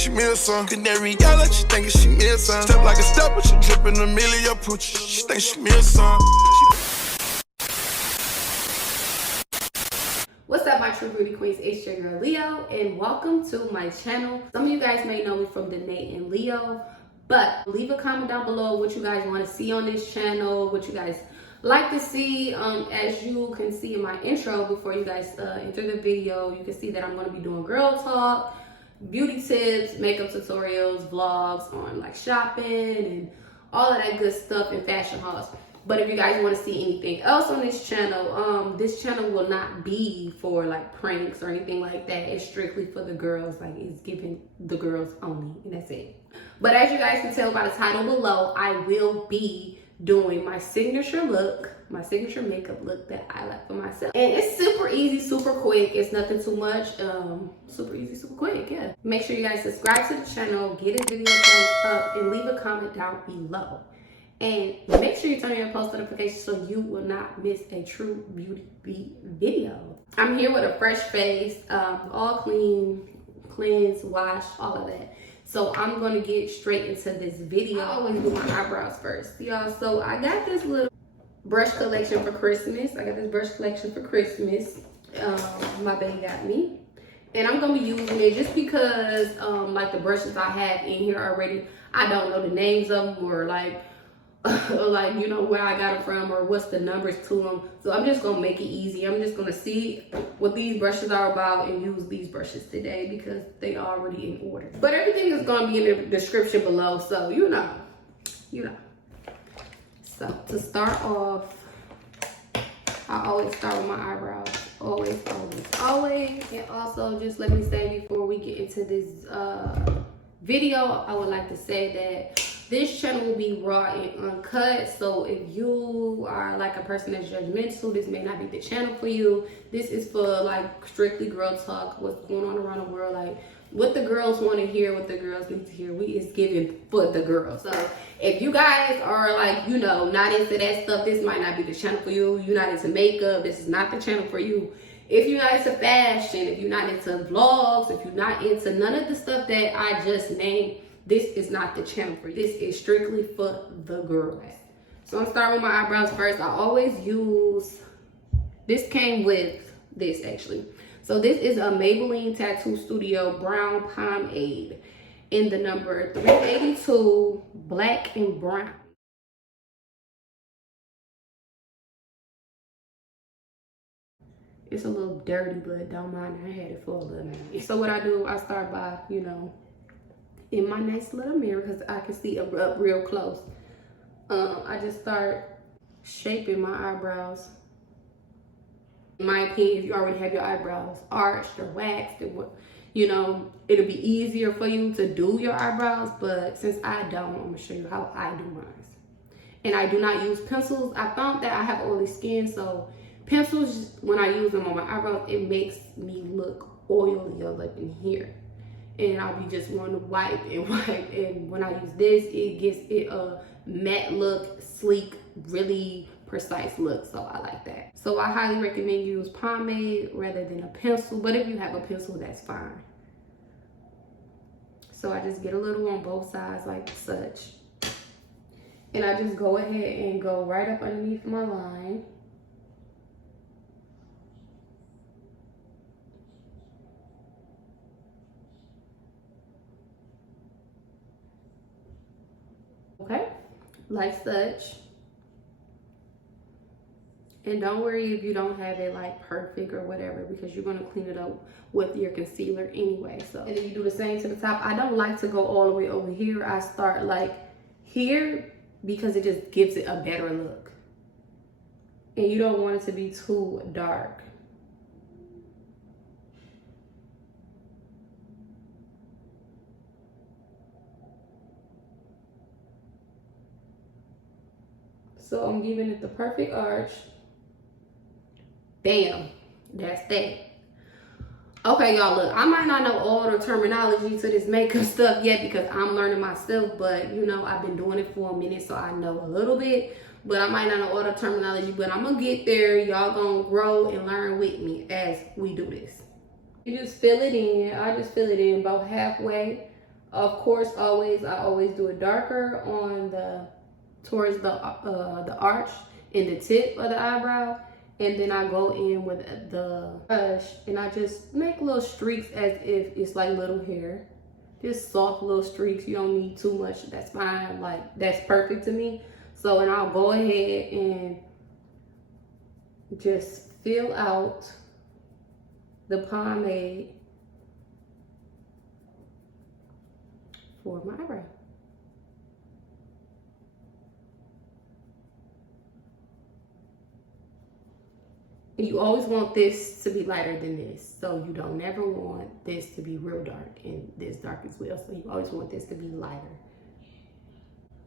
she me a song. Canary yellow, she thinking she me a song. Step like a stepper, she dripping a million pooch. She think she me a song. What's up, my true beauty queens? It's your girl Leo, and welcome to my channel. Some of you guys may know me from Danayandleo, but leave a comment down below what you guys want to see on this channel, what you guys like to see. As you can see in my intro, before you guys enter the video, you can see that I'm going to be doing girl talk, beauty tips, makeup tutorials, vlogs on like shopping and all of that good stuff, and fashion hauls. But if you guys want to see anything else on this channel will not be for like pranks or anything like that. It's strictly for the girls. Like, it's given the girls only, and that's it. But as you guys can tell by the title below, I will be doing my signature look, my signature makeup look that I like for myself. And it's super easy, super quick. It's nothing too much. Super easy, super quick, yeah. Make sure you guys subscribe to the channel, get this video a thumbs up, and leave a comment down below. And make sure you turn on your post notifications so you will not miss a true beauty beat video. I'm here with a fresh face, all clean, cleansed, washed, all of that. So I'm going to get straight into this video. I always do my eyebrows first, y'all. So I got this little brush collection for Christmas. My baby got me. And I'm going to be using it just because like the brushes I have in here already, I don't know the names of them, or like you know, where I got them from or what's the numbers to them. So I'm just gonna make it easy. I'm just gonna see what these brushes are about and use these brushes today because they are already in order. But everything is gonna be in the description below, so you know. So to start off, I always start with my eyebrows. Always. And also, just let me say before we get into this video, I would like to say that this channel will be raw and uncut. So if you are like a person that's judgmental, this may not be the channel for you. This is for like strictly girl talk, what's going on around the world, like what the girls want to hear, what the girls need to hear. We is giving for the girls. So if you guys are like, you know, not into that stuff, this might not be the channel for you. You're not into makeup, this is not the channel for you. If you're not into fashion, if you're not into vlogs, if you're not into none of the stuff that I just named, this is not the channel for you. This is strictly for the girls. So I'm starting with my eyebrows first. I always use, this came with this actually. So this is a Maybelline Tattoo Studio Brown Pomade in the number 382, black and brown. It's a little dirty, but don't mind, I had it for a little minute. So what I do, I start by, you know, in my nice little mirror, because I can see up real close. I just start shaping my eyebrows. In my opinion, if you already have your eyebrows arched or waxed, you know, it'll be easier for you to do your eyebrows. But since I don't, I'm gonna show you how I do mine. And I do not use pencils. I found that I have oily skin, so pencils, when I use them on my eyebrows, it makes me look oilier up in here. And I'll be just wanting to wipe. And when I use this, it gives it a matte look, sleek, really precise look. So I like that. So I highly recommend you use pomade rather than a pencil. But if you have a pencil, that's fine. So I just get a little on both sides like such. And I just go ahead and go right up underneath my line. Okay, like such. And don't worry if you don't have it like perfect or whatever, because you're gonna clean it up with your concealer anyway. So, and then you do the same to the top. I don't like to go all the way over here. I start like here because it just gives it a better look. And you don't want it to be too dark. So I'm giving it the perfect arch. Bam, that's that. Okay, y'all, look, I might not know all the terminology to this makeup stuff yet because I'm learning myself, but you know, I've been doing it for a minute, so I know a little bit. but I might not know all the terminology, but I'm gonna get there. Y'all gonna grow and learn with me as we do this. You just fill it in. I just fill it in about halfway Of course, I always do it darker on towards the arch and the tip of the eyebrow, and then I go in with the brush and I just make little streaks as if it's like little hair. Just soft little streaks. You don't need too much. That's fine. Like, that's perfect to me. So, and I'll go ahead and just fill out the pomade for my eyebrow. And you always want this to be lighter than this. So you don't never want this to be real dark and this dark as well. So you always want this to be lighter.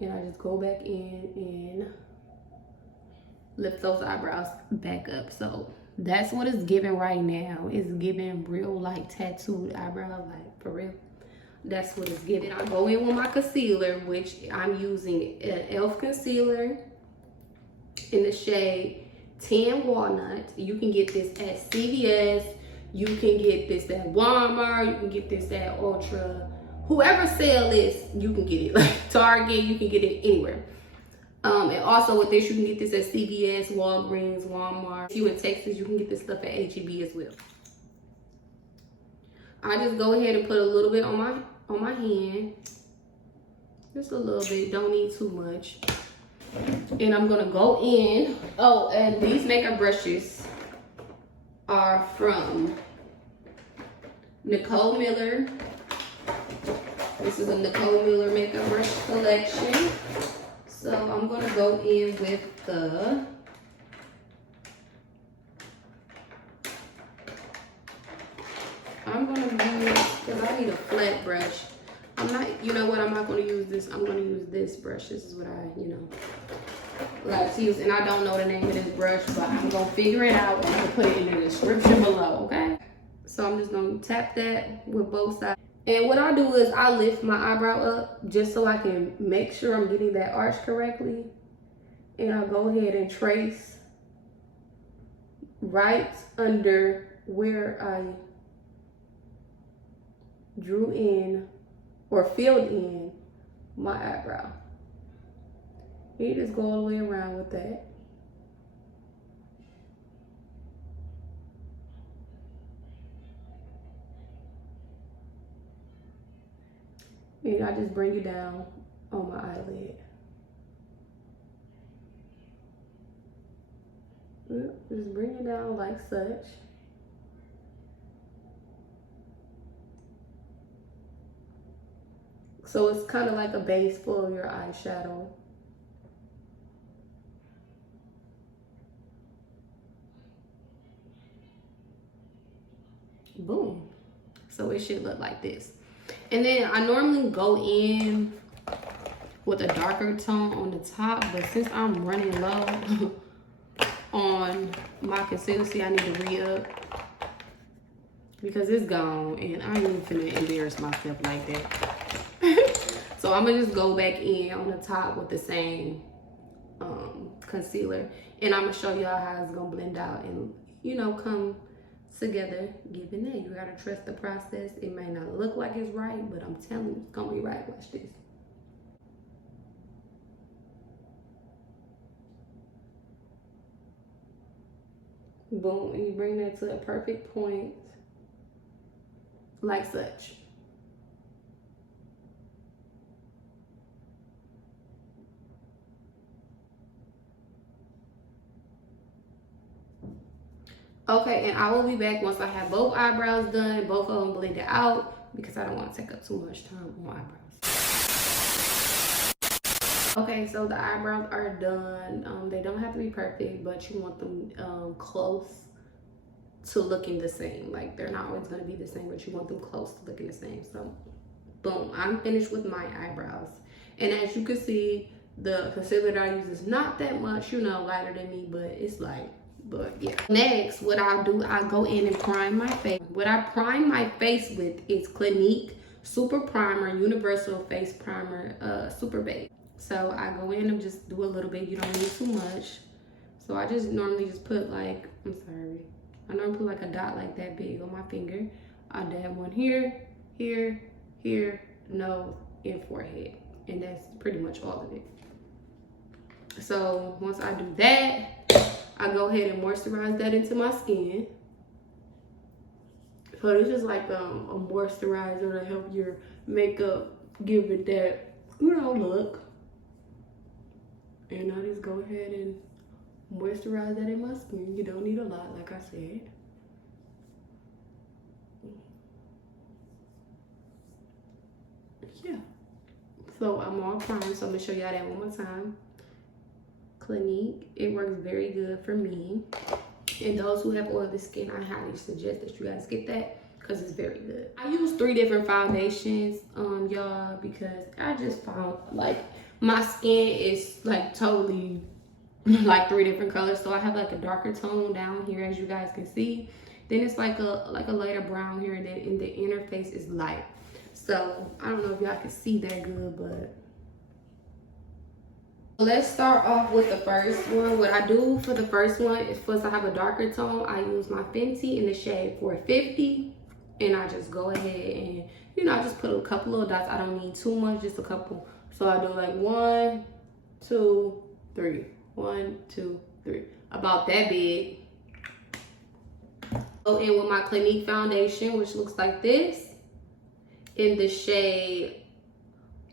And I just go back in and lift those eyebrows back up. So that's what it's giving right now. It's giving real like tattooed eyebrow, like for real. That's what it's giving. I go in with my concealer, which I'm using an e.l.f. concealer in the shade Tan Walnut. You can get this at CVS. You can get this at Walmart. You can get this at Ultra. Whoever sell this, you can get it. Like Target, you can get it anywhere. And also with this, you can get this at CVS, Walgreens, Walmart. If you in Texas, you can get this stuff at HEB as well. I just go ahead and put a little bit on my hand. Just a little bit, don't need too much. And I'm gonna go in. Oh, and these makeup brushes are from Nicole Miller. This is a Nicole Miller makeup brush collection. So I'm gonna go in with I'm gonna use, because I need a flat brush. You know what, I'm not gonna use this. I'm gonna use this brush. This is what I, like to use. And I don't know the name of this brush, but I'm gonna figure it out and I'll put it in the description below, okay? So I'm just gonna tap that with both sides. And what I do is I lift my eyebrow up just so I can make sure I'm getting that arch correctly. And I'll go ahead and trace right under where I drew in or filled in my eyebrow. You just go all the way around with that. And I just bring it down on my eyelid. Just bring it down like such. So it's kind of like a base for your eyeshadow. Boom. So it should look like this. And then I normally go in with a darker tone on the top, but since I'm running low on my concealer, see, I need to re-up because it's gone and I ain't even finna embarrass myself like that. So I'm gonna just go back in on the top with the same concealer, and I'm gonna show y'all how it's gonna blend out and, you know, come together. Given that, you gotta trust the process. It may not look like it's right, but I'm telling you, it's gonna be right. Watch this. Boom, and you bring that to a perfect point like such. Okay, and I will be back once I have both eyebrows done, both of them blended out, because I don't want to take up too much time on eyebrows. Okay, so the eyebrows are done. They don't have to be perfect, but you want them close to looking the same. Like, they're not always going to be the same, but you want them close to looking the same. So, boom, I'm finished with my eyebrows. And as you can see, the concealer that I use is not that much, you know, lighter than me, but it's light. But yeah. Next, what I'll do, I go in and prime my face. What I prime my face with is Clinique Super Primer, Universal Face Primer, Super Base. So I go in and just do a little bit. You don't need too much. So I just normally just put like, I normally put like a dot like that big on my finger. I dab one here, here, here, nose, and forehead. And that's pretty much all of it. So once I do that, I go ahead and moisturize that into my skin. So it's just like a moisturizer to help your makeup give it that, you know, look. And I just go ahead and moisturize that in my skin. You don't need a lot, like I said. Yeah. So I'm all primed, so I'm gonna show y'all that one more time. Clinique, it works very good for me. And those who have oily skin, I highly suggest that you guys get that because it's very good. I use 3 different foundations, y'all, because I just found like my skin is like totally like 3 different colors. So I have like a darker tone down here, as you guys can see. Then it's like a lighter brown here, and then in the inner face is light. So I don't know if y'all can see that good, but let's start off with the first one. What I do for the first one is, first I have a darker tone. I use my Fenty in the shade 450, and I just go ahead and, you know, I just put a couple little dots. I don't need too much, just a couple. So I do like 1, 2, 3, 1, 2, 3, about that big. Go in with my Clinique foundation, which looks like this, in the shade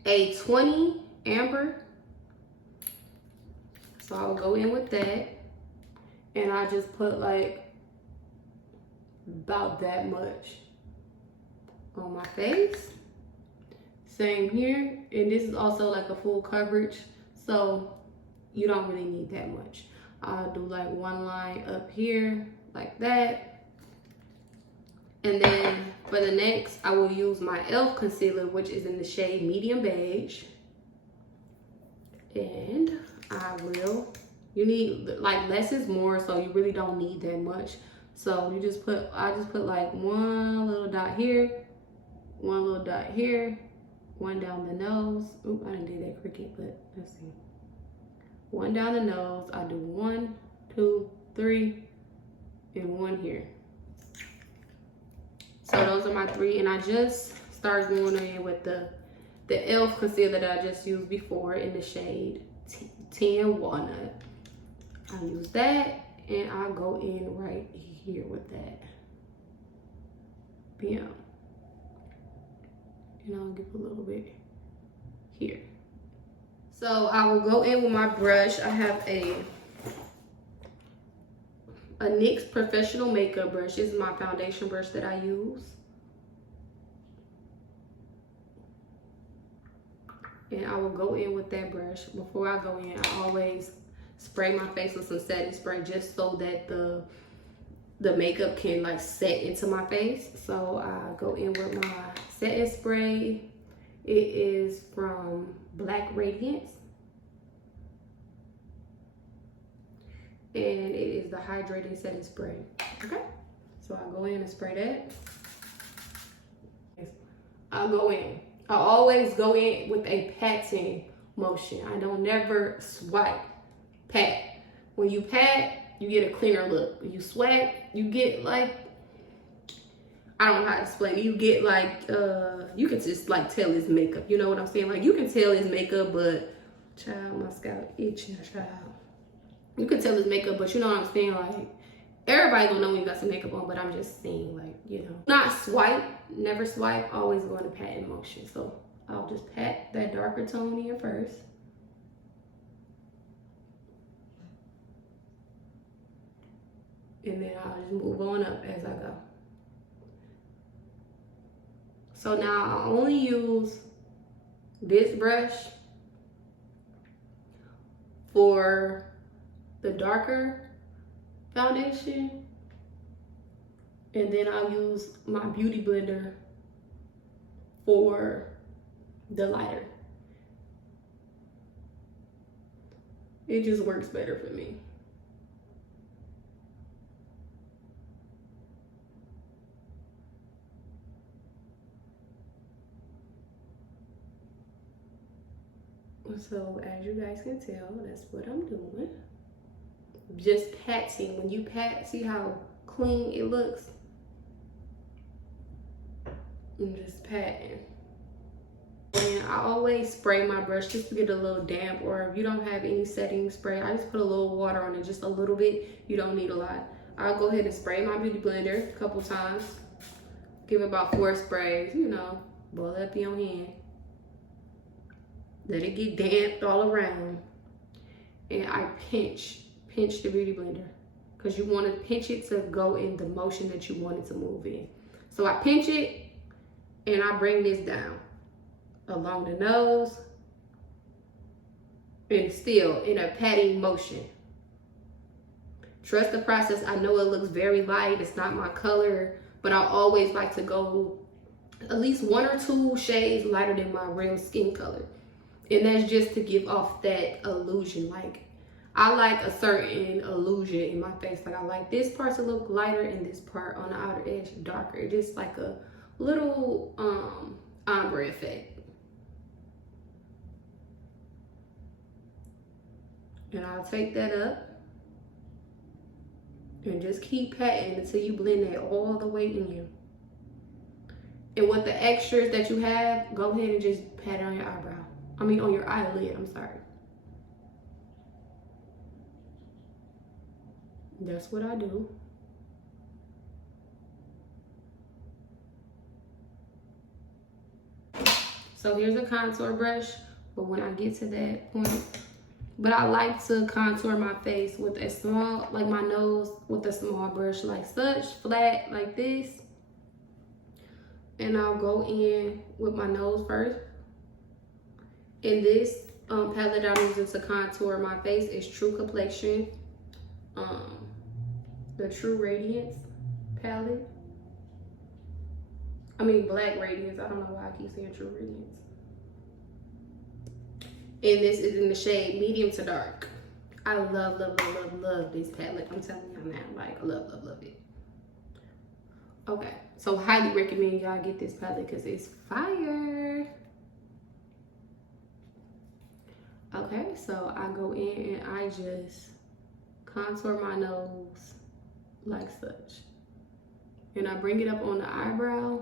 A20 Amber. So I'll go in with that, and I just put like about that much on my face. Same here, and this is also like a full coverage, so you don't really need that much. I'll do like one line up here like that, and then for the next I will use my e.l.f. concealer, which is in the shade medium beige. And I will, you need like less is more, so you really don't need that much. So you just put, I just put like one little dot here, one little dot here, one down the nose. Oop, I didn't do that cricket, but let's see. One down the nose. I do 1, 2, 3, and 1 here. So those are my 3, and I just start going in with the e.l.f. concealer that I just used before in the shade 10 Walnut. I use that, and I'll go in right here with that. Bam. And I'll give a little bit here. So I will go in with my brush. I have a NYX professional makeup brush. This is my foundation brush that I use. And I will go in with that brush. Before I go in, I always spray my face with some setting spray, just so that the makeup can like set into my face. So I go in with my setting spray. It is from Black Radiance, and it is the hydrating setting spray. Okay, so I go in and spray that. I'll go in. I always go in with a patting motion. I don't never swipe. Pat. When you pat, you get a cleaner look. When you swipe, you get like, I don't know how to explain it. You get like, you can just like tell it's makeup. You know what I'm saying? Like you can tell it's makeup, but child, my scalp itching, child. You can tell it's makeup, but you know what I'm saying? Like everybody gonna know when you got some makeup on, but I'm just saying, like, you know. Not swipe, never swipe, always go in a patting motion. So I'll just pat that darker tone in first. And then I'll just move on up as I go. So now I only use this brush for the darker foundation, and then I'll use my beauty blender for the lighter. It just works better for me. So as you guys can tell, that's what I'm doing. Just patting. When you pat, see how clean it looks? I'm just patting. I always spray my brush just to get a little damp, or if you don't have any setting spray, I just put a little water on it, just a little bit. You don't need a lot. I'll go ahead and spray my beauty blender a couple times. Give it about 4 sprays, you know, boil it up in your hand. Let it get damped all around. And I pinch the beauty blender, because you want to pinch it to go in the motion that you want it to move in. So I pinch it and I bring this down along the nose and still in a patting motion. Trust the process. I know it looks very light. It's not my color, but I always like to go at least 1 or 2 shades lighter than my real skin color. And that's just to give off that illusion. Like, I like a certain illusion in my face. Like, I like this part to look lighter and this part on the outer edge darker. Just like a little ombre effect. And I'll take that up and just keep patting until you blend that all the way in. And with the extras that you have, go ahead and just pat it on your eyebrow. I mean, on your eyelid, I'm sorry. That's what I do. So here's a contour brush, but when I get to that point, but I like to contour my face with a small, like my nose, with a small brush like such, flat like this. And I'll go in with my nose first. And this palette I'm using to contour my face is True Complexion, the True Radiance palette. I mean Black Radiance. I don't know why I keep saying True Radiance. And this is in the shade medium to dark. I love this palette. I'm telling you now, like, I love it. Okay, so highly recommend y'all get this palette because it's fire. Okay, so I go in and I just contour my nose like such. And I bring it up on the eyebrow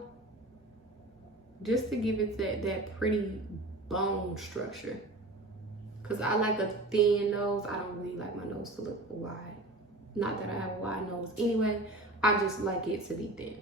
just to give it that pretty bone structure. Because I like a thin nose. I don't really like my nose to look wide. Not that I have a wide nose anyway. I just like it to be thin.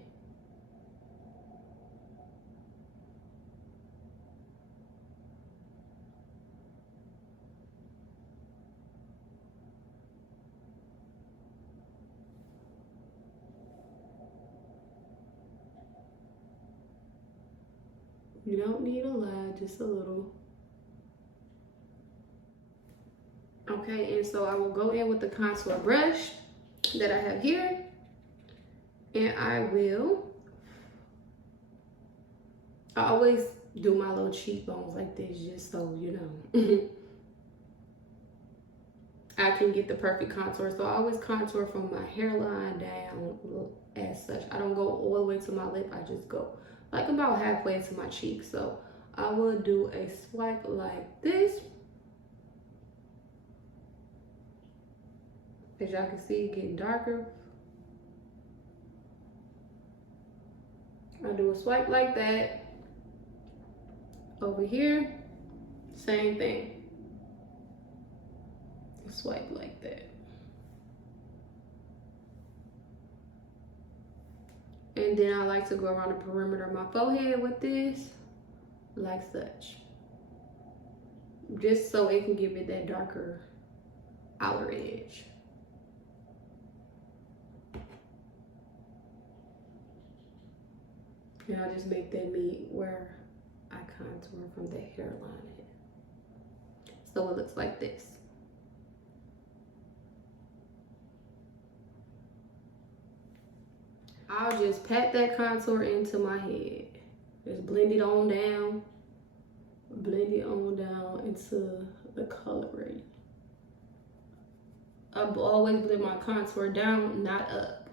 You don't need a lot, just a little. Okay, and so I will go in with the contour brush that I have here. And I always do my little cheekbones like this, just so you know. I can get the perfect contour. So I always contour from my hairline down as such. I don't go all the way to my lip. I just go like about halfway to my cheek. So I will do a swipe like this. As y'all can see, it's getting darker. I do a swipe like that. Over here, same thing. A swipe like that. And then I like to go around the perimeter of my forehead with this, like such. Just so it can give it that darker outer edge. And I just make that meet where I contour from the hairline. So it looks like this. I'll just pat that contour into my head. Just blend it on down. Blend it on down into the coloring. I always blend my contour down, not up.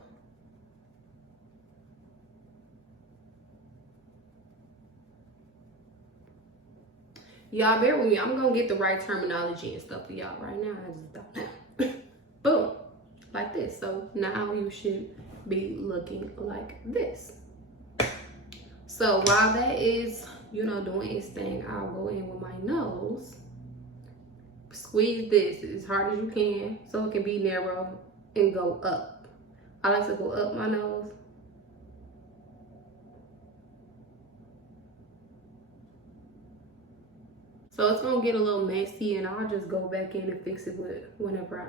Y'all bear with me. I'm gonna get the right terminology and stuff for y'all right now. I just don't know. Boom. Like this. So now you should be looking like this. So while that is you know, doing its thing, I'll go in with my nose. Squeeze this as hard as you can so it can be narrow and go up. I like to go up my nose. So it's gonna get a little messy, and I'll just go back in and fix it with whenever I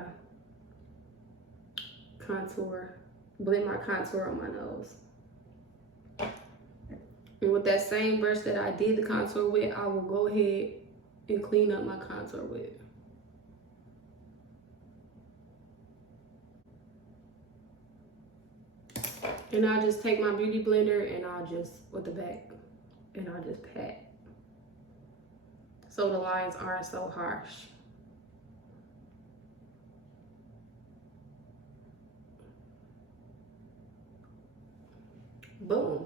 contour, blend my contour on my nose. And with that same brush that I did the contour with, I will go ahead and clean up my contour with. And I'll just take my beauty blender and I'll just, with the back, and I'll just pat. So the lines aren't so harsh. Boom.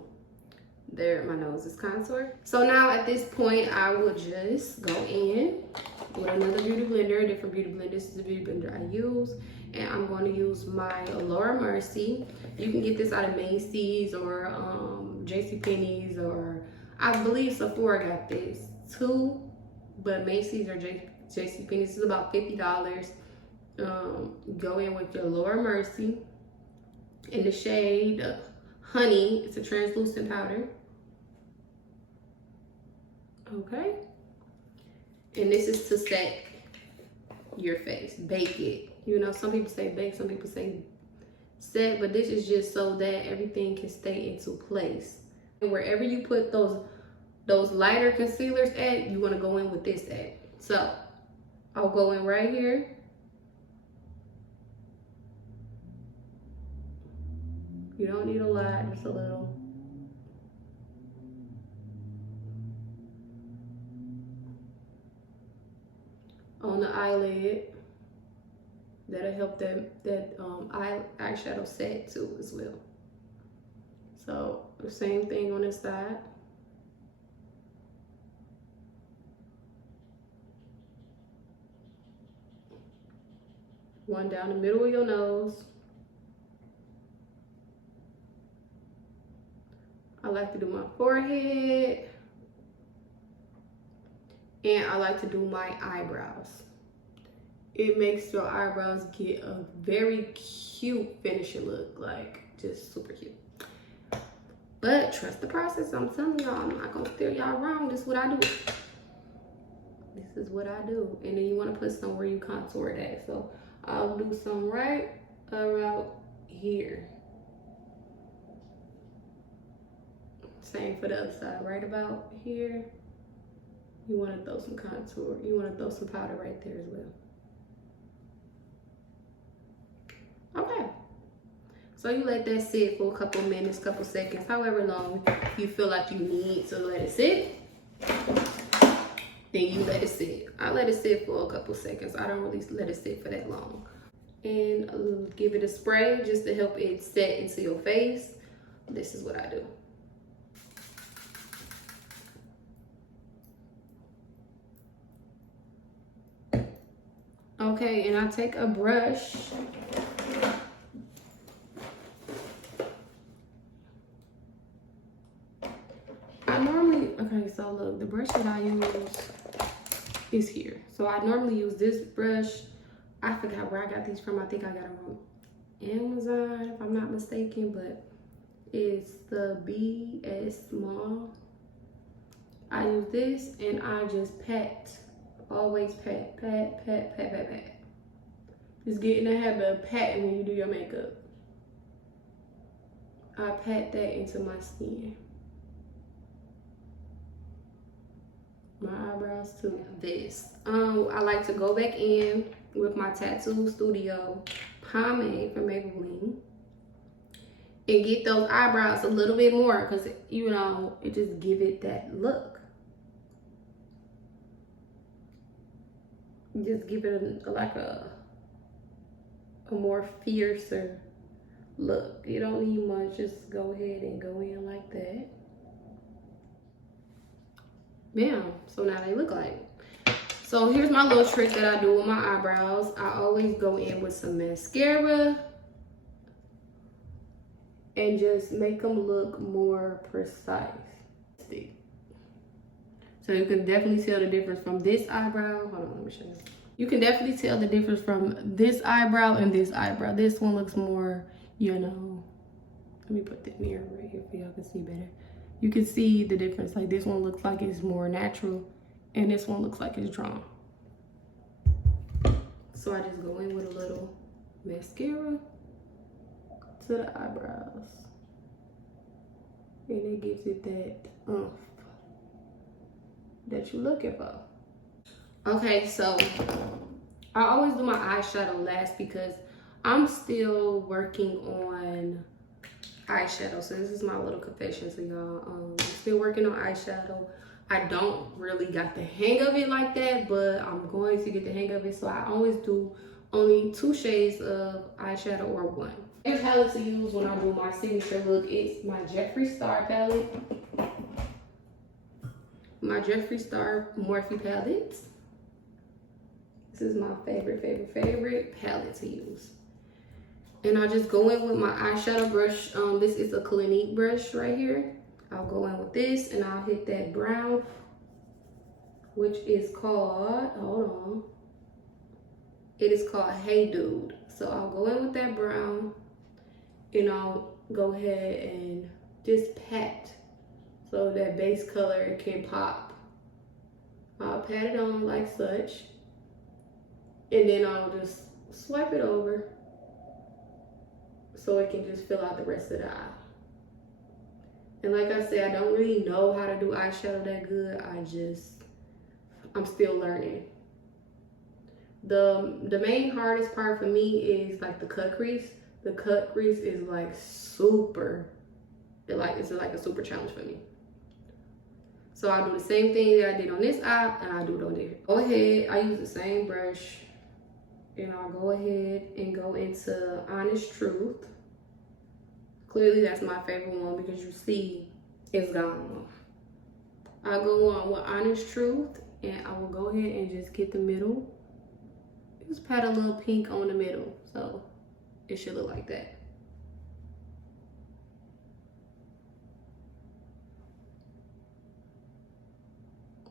There, my nose is contoured. So now at this point, I will just go in with another beauty blender, a different beauty blender. This is the beauty blender I use. And I'm going to use my Laura Mercier. You can get this out of Macy's or JCPenney's, or I believe Sephora got this too. But Macy's or JCPenney's is about $50. Go in with your Laura Mercier in the shade Honey. It's a translucent powder. Okay. And this is to set your face, bake it. You know, some people say bake, some people say set, but this is just so that everything can stay into place. And wherever you put those lighter concealers at, you want to go in with this at. So I'll go in right here. You don't need a lot, just a little. On the eyelid. That'll help that eyeshadow set too as well. So the same thing on this side. One down the middle of your nose. I like to do my forehead. And I like to do my eyebrows. It makes your eyebrows get a very cute finishing look, like just super cute. But trust the process. I'm telling y'all, I'm not gonna steer y'all wrong. This is what I do. This is what I do. And then you want to put somewhere you contour it at. So I'll do some right around here. Same for the other side, right about here. You want to throw some contour. You want to throw some powder right there as well. Okay, so you let that sit for a couple minutes, couple seconds, however long you feel like you need to let it sit. Then you let it sit. I let it sit for a couple seconds. I don't really let it sit for that long. And give it a spray just to help it set into your face. This is what I do. Okay, and I take a brush. Okay, so look, the brush that I use is here. So I normally use this brush. I forgot where I got these from. I think I got them from Amazon, if I'm not mistaken, but it's the BS Small. I use this and I just pat. Always pat, pat, pat, pat, pat, pat. Just get in the habit of patting when you do your makeup. I pat that into my skin. My eyebrows too. This. I like to go back in with my Tattoo Studio pomade from Maybelline and get those eyebrows a little bit more, because you know, it just give it that look. Just give it like a more fiercer look. You don't need much, just go ahead and go in like that. Yeah, so now they look like. So here's my little trick that I do with my eyebrows. I always go in with some mascara and just make them look more precise. So you can definitely tell the difference from this eyebrow. Hold on, let me show you. You can definitely tell the difference from this eyebrow and this eyebrow. This one looks more, you know, let me put the mirror right here for y'all can see better. You can see the difference. Like this one looks like it's more natural and this one looks like it's drawn. So I just go in with a little mascara to the eyebrows. And it gives it that oomph that you're looking for. Okay, so I always do my eyeshadow last because I'm still working on eyeshadow. So this is my little confession to y'all. I'm still working on eyeshadow. I don't really got the hang of it like that, but I'm going to get the hang of it. So I always do only 2 shades of eyeshadow or 1. Favorite palette to use when I do my signature look is my Jeffree Star palette. My Jeffree Star Morphe palette. This is my favorite palette to use. And I just go in with my eyeshadow brush. This is a Clinique brush right here. I'll go in with this and I'll hit that brown, which is called, hold on. It is called Hey Dude. So I'll go in with that brown and I'll go ahead and just pat so that base color can pop. I'll pat it on like such. And then I'll just swipe it over so it can just fill out the rest of the eye. And like I said, I don't really know how to do eyeshadow that good. I'm still learning. The main hardest part for me is like the cut crease. The cut crease is like super, it's like a super challenge for me. So I'll do the same thing that I did on this eye and I'll do it on there. Go ahead, I use the same brush and I'll go ahead and go into Honest Truth. Clearly that's my favorite one because you see it's gone. I'll go on with Honest Truth and I will go ahead and just get the middle. Just pat a little pink on the middle. So it should look like that.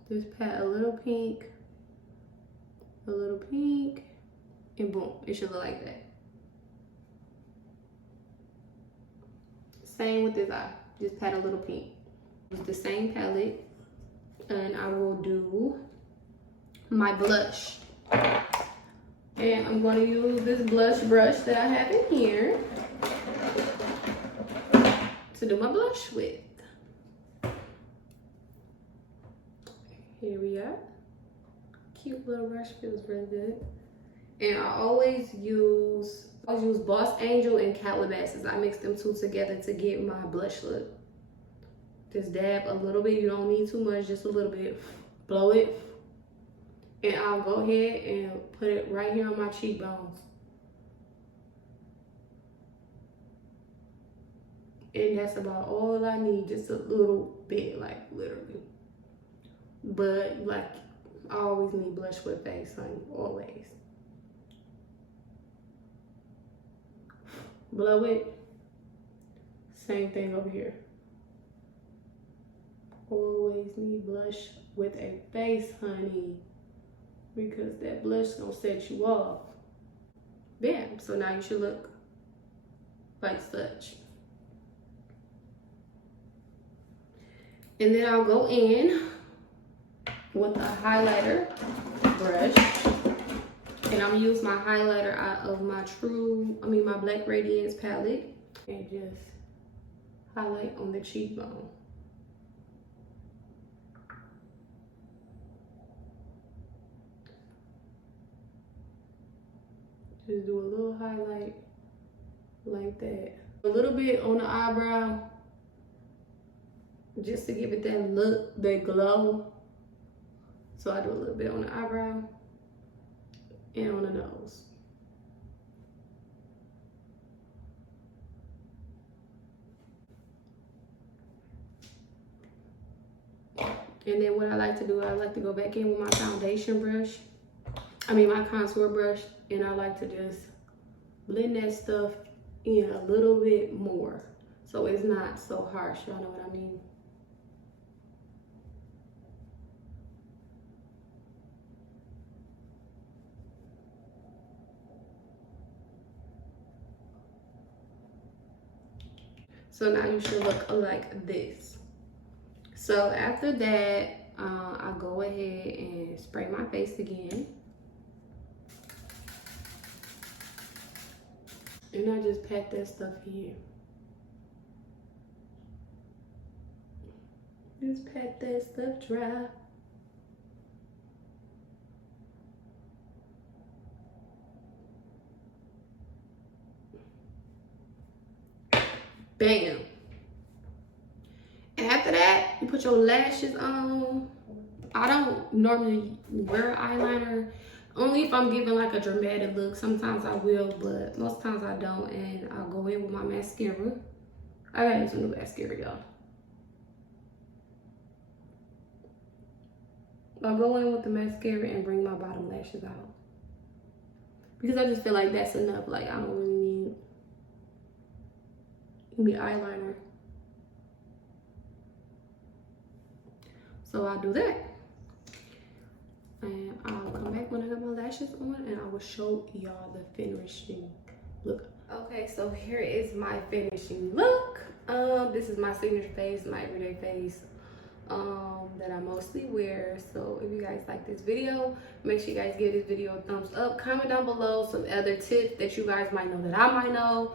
Just pat a little pink, and boom, it should look like that. Same with this eye, just pat a little pink. Use the same palette, and I will do my blush. And I'm going to use this blush brush that I have in here to do my blush with. Here we are. Cute little brush, feels really good. And I always use Boss Angel and Calabasas. I mix them 2 together to get my blush look. Just dab a little bit. You don't need too much, just a little bit. Blow it. And I'll go ahead and put it right here on my cheekbones. And that's about all I need, just a little bit, like literally. But like, I always need blush with face, honey, always. Blow it. Same thing over here. Always need blush with a face, honey, because that blush gonna set you off. Bam, so now you should look like such. And then I'll go in with a highlighter brush. And I'm gonna use my highlighter out of my my Black Radiance palette and just highlight on the cheekbone. Just do a little highlight like that. A little bit on the eyebrow, just to give it that look, that glow. So I do a little bit on the eyebrow and on the nose. And then what I like to do, I like to go back in with my foundation brush. My contour brush, and I like to just blend that stuff in a little bit more so it's not so harsh. Y'all know what I mean? So now you should look like this. So after that, I go ahead and spray my face again. And I just pat that stuff in. Just pat that stuff dry. Bam. And after that, you put your lashes on. I don't normally wear eyeliner, only if I'm giving like a dramatic look. Sometimes I will, but most times I don't. And I'll go in with my mascara. I gotta use some new mascara, y'all. I'll go in with the mascara and bring my bottom lashes out. Because I just feel like that's enough. Like, I don't really need eyeliner. So I'll do that. And I'll come back when I have my lashes on and I will show y'all the finishing look. Okay, so here is my finishing look. This is my signature face, my everyday face that I mostly wear. So if you guys like this video, make sure you guys give this video a thumbs up. Comment down below some other tips that you guys might know that I might know.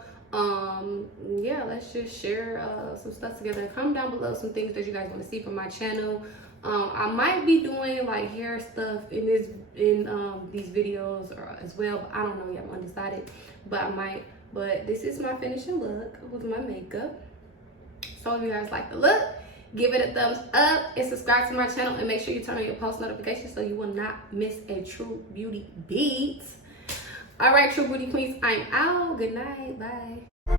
Yeah, let's just share some stuff together. Comment down below some things that you guys want to see from my channel. I might be doing like hair stuff in these videos or as well, but I don't know yet. I'm undecided, but I might. But this is my finishing look with my makeup. So if you guys like the look, give it a thumbs up and subscribe to my channel, and make sure you turn on your post notifications so you will not miss a True Beauty beat. All right, True Beauty Queens, I'm out. Good night. Bye.